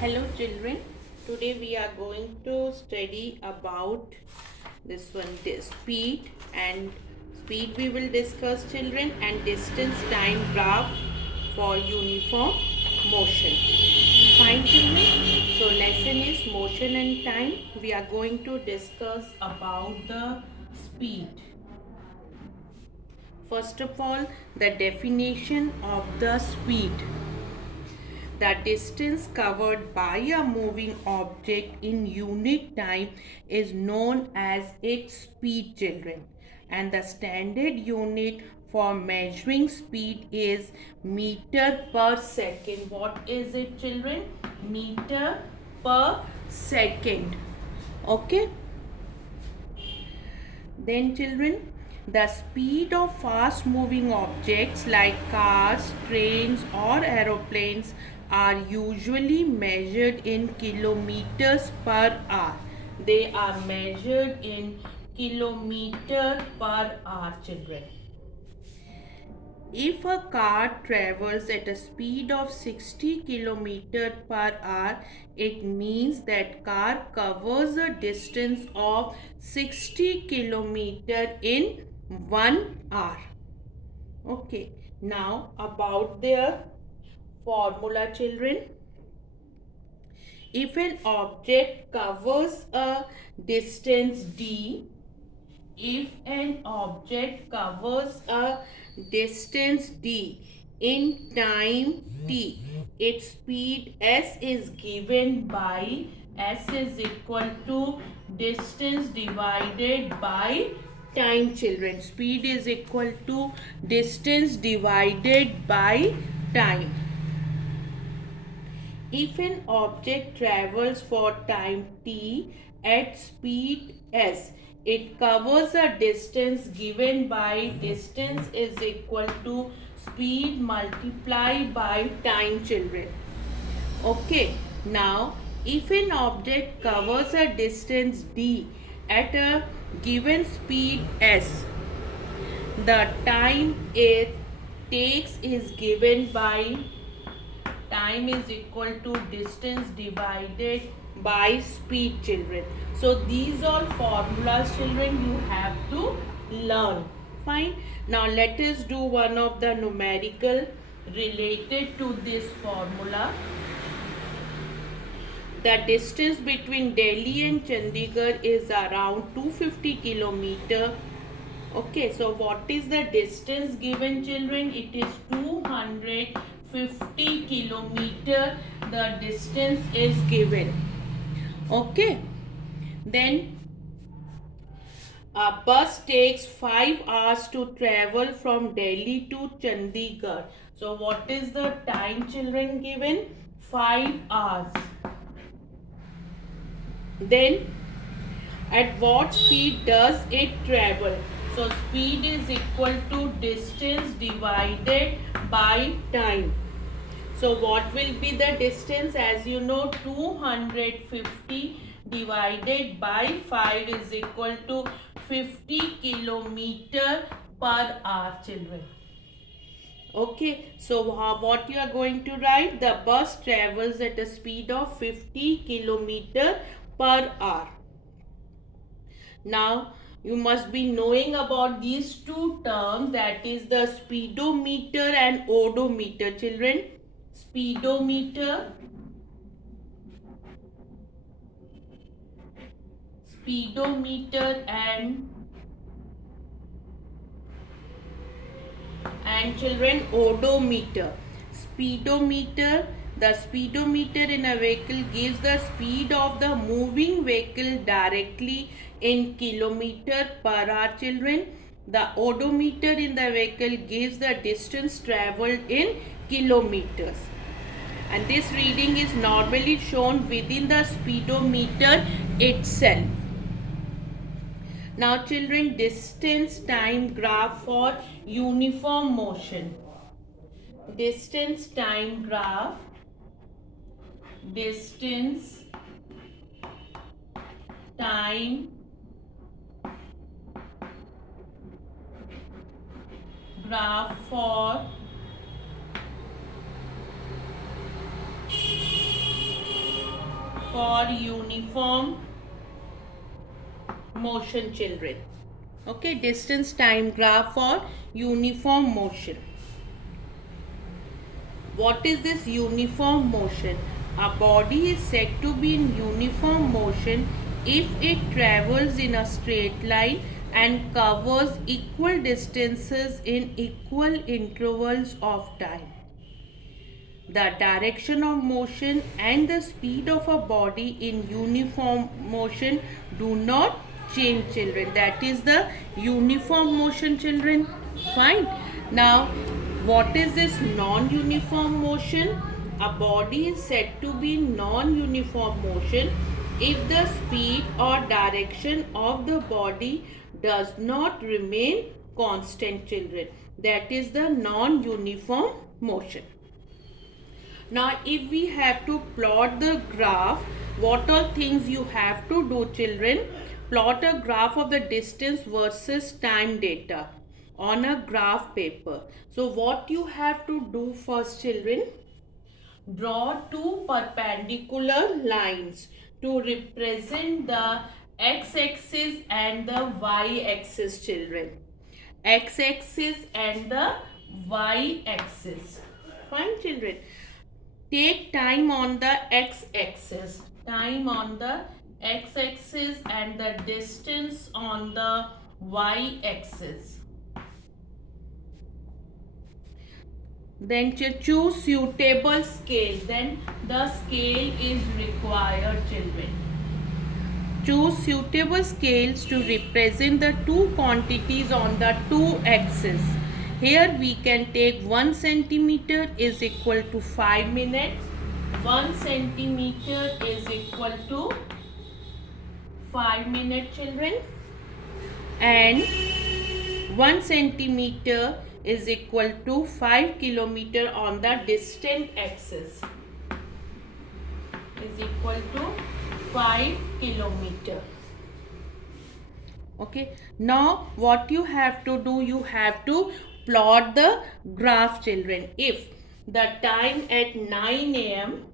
Hello children, today we are going to study about this speed and speed we will discuss children and distance time graph for uniform motion. Fine children, so lesson is motion and time. We are going to discuss about the speed. First of all, the definition of the speed. The distance covered by a moving object in unit time is known as its speed, children. And the standard unit for measuring speed is meter per second. What is it, children? Meter per second. Okay. Then children, the speed of fast moving objects like cars, trains or aeroplanes are usually measured in kilometers per hour. They are measured in kilometer per hour, children. If a car travels at a speed of 60 km per hour, it means that car covers a distance of 60 km in 1 hour. Okay, now about their formula, children. If an object covers a distance d, if an object covers a distance d in time t, its speed s is given by s is equal to distance divided by time, children. Speed is equal to distance divided by time. If an object travels for time t at speed s, it covers a distance given by distance is equal to speed multiplied by time, children. Okay, now if an object covers a distance d at a given speed s, the time it takes is given by time is equal to distance divided by speed, children. So these all formulas, children, you have to learn. Fine. Now let us do one of the numerical related to this formula. The distance between Delhi and Chandigarh is around 250 kilometer. Okay, so what is the distance given, children? It is 250 kilometer. The distance is given. Okay, then a bus takes 5 hours to travel from Delhi to Chandigarh. So what is the time, children, given? 5 hours. Then at what speed does it travel? So speed is equal to distance divided by time. So what will be the distance? As you know, 250 divided by 5 is equal to 50 kilometer per hour, children. Okay, so what you are going to write? The bus travels at a speed of 50 kilometer per hour. Now you must be knowing about these two terms, that is the speedometer and odometer, children. Speedometer, and children, odometer. Speedometer, the speedometer in a vehicle gives the speed of the moving vehicle directly in kilometer per hour, children. The odometer in the vehicle gives the distance travelled in kilometers. And this reading is normally shown within the speedometer itself. Now children, distance time graph for uniform motion. Distance time graph, distance time graph for . for uniform motion, children. Okay, distance time graph for uniform motion. What is this uniform motion? A body is said to be in uniform motion if it travels in a straight line and covers equal distances in equal intervals of time. The direction of motion and the speed of a body in uniform motion do not change, children. That is the uniform motion, children. Fine. Now, what is this non-uniform motion? A body is said to be in non-uniform motion if the speed or direction of the body does not remain constant, children. That is the non-uniform motion. Now, if we have to plot the graph, what all things you have to do, children? Plot a graph of the distance versus time data on a graph paper. So, what you have to do first, children? Draw two perpendicular lines to represent the x-axis and the y-axis, children. X-axis and the y-axis. Fine, children. Take time on the x-axis. Time on the x-axis and the distance on the y-axis. Then choose suitable scale. Then the scale is required, children. Choose suitable scales to represent the two quantities on the two axes. Here we can take 1 centimeter is equal to 5 minutes. 1 centimeter is equal to 5 minutes, children. And 1 centimeter is equal to 5 kilometer on the distant axis. Is equal to 5 kilometer. Okay. Now what you have to do? You have to plot the graph, children. If the time at 9 a.m.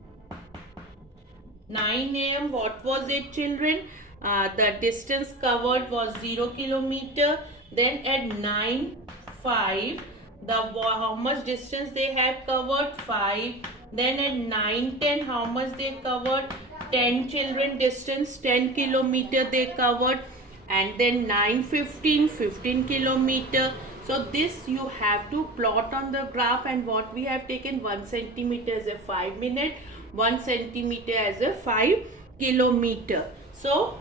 9 a.m. what was it, children? The distance covered was 0 kilometer. Then at 9:05, how much distance they have covered? 5. Then at 9:10, how much they covered? 10, children. Distance 10 kilometer they covered. And then 9:15, 15 kilometer. So this you have to plot on the graph, and what we have taken, 1 centimeter as a 5 minute, 1 centimeter as a 5 kilometer. So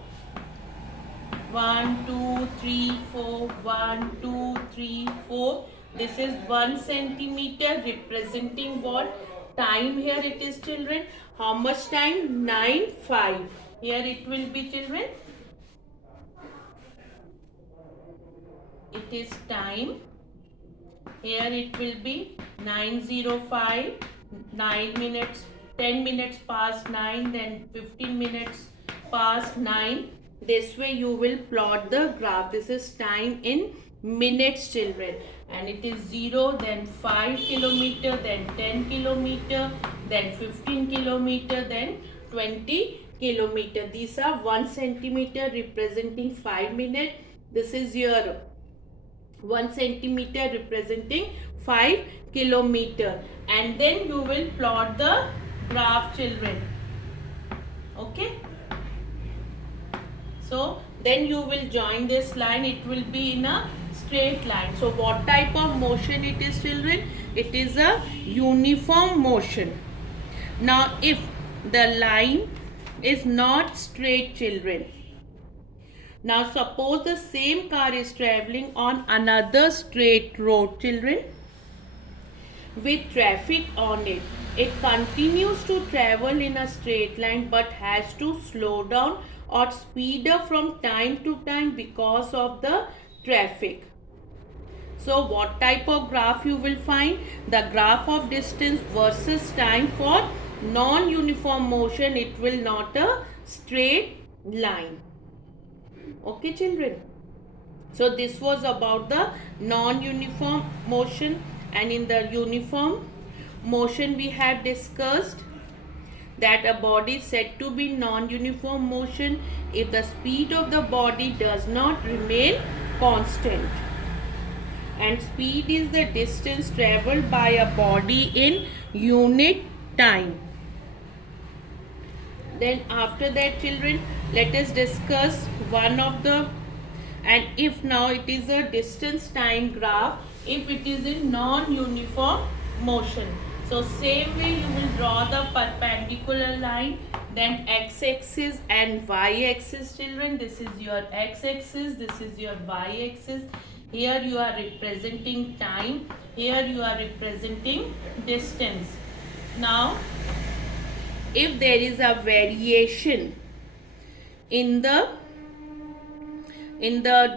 1, 2, 3, 4, 1, 2, 3, 4. This is 1 centimeter representing what? Time here it is, children. How much time? 9:05. Here it will be, children. It is time. Here it will be 9:05, 9 minutes, 10 minutes past 9, then 15 minutes past 9. This way you will plot the graph. This is time in minutes, children. And it is 0, then 5 kilometer, then 10 kilometer, then 15 kilometer, then 20 kilometer. These are 1 centimeter representing 5 minutes. This is your 1 centimeter representing 5 kilometer. And then you will plot the graph, children. Okay. So then you will join this line. It will be in a straight line. So what type of motion it is, children? It is a uniform motion. Now if the line is not straight, children. Now suppose the same car is traveling on another straight road, children, with traffic on it. It continues to travel in a straight line but has to slow down or speed up from time to time because of the traffic. So what type of graph you will find? The graph of distance versus time. For non-uniform motion, it will not a straight line. Okay, children. So this was about the non-uniform motion, and in the uniform motion we have discussed that a body is said to be non-uniform motion if the speed of the body does not remain constant. And speed is the distance traveled by a body in unit time. Then after that, children, let us discuss one of the, and if now it is a distance time graph, if it is in non-uniform motion. So same way you will draw the perpendicular line, then x-axis and y-axis, children. This is your x-axis, this is your y-axis. Here you are representing time, here you are representing distance. Now if there is a variation in the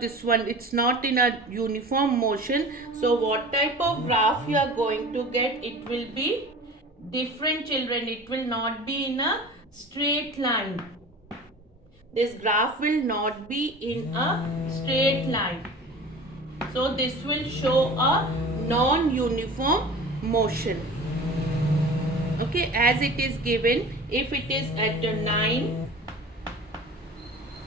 this one, it's not in a uniform motion, so what type of graph you are going to get? It will be different, children. It will not be in a straight line. This graph will not be in a straight line, so this will show a non-uniform motion. Okay, as it is given, if it is at 9,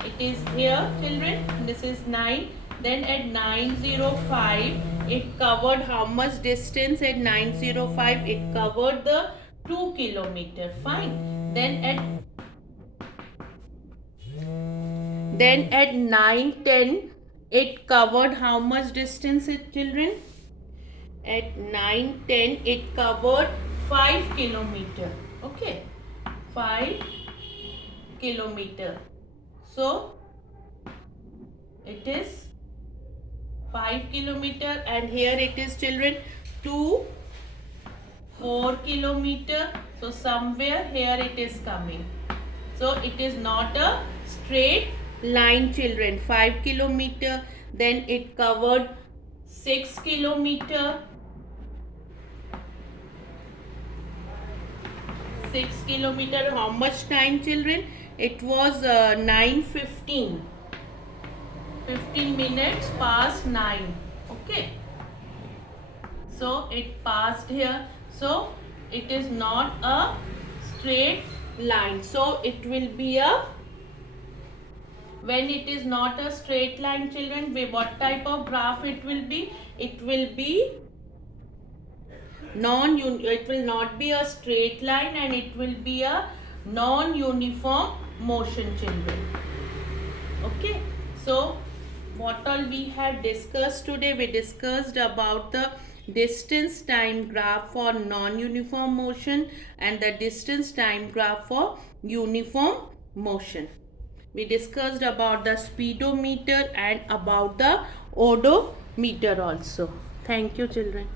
it is here, children, this is 9, then at 9:05 it covered how much distance? At 9:05 it covered the 2 kilometer. Fine. Then at 9:10 it covered how much distance, children? At 9:10 it covered 5 kilometer. Okay, 5 kilometer. So it is 5 kilometer, and here it is, children, 2 4 kilometer. So somewhere here it is coming. So it is not a straight line, children. 5 kilometer, then it covered 6 kilometer. 6 kilometer, how much time, children? It was 9:15. 15 minutes past 9. Okay. So it passed here. So it is not a straight line. So it will be a, when it is not a straight line, children, what type of graph it will be? It will be it will not be a straight line, and it will be a non-uniform motion, children. Okay, so what all we have discussed today? We discussed about the distance time graph for non-uniform motion and the distance time graph for uniform motion. We discussed about the speedometer and about the odometer also. Thank you, children.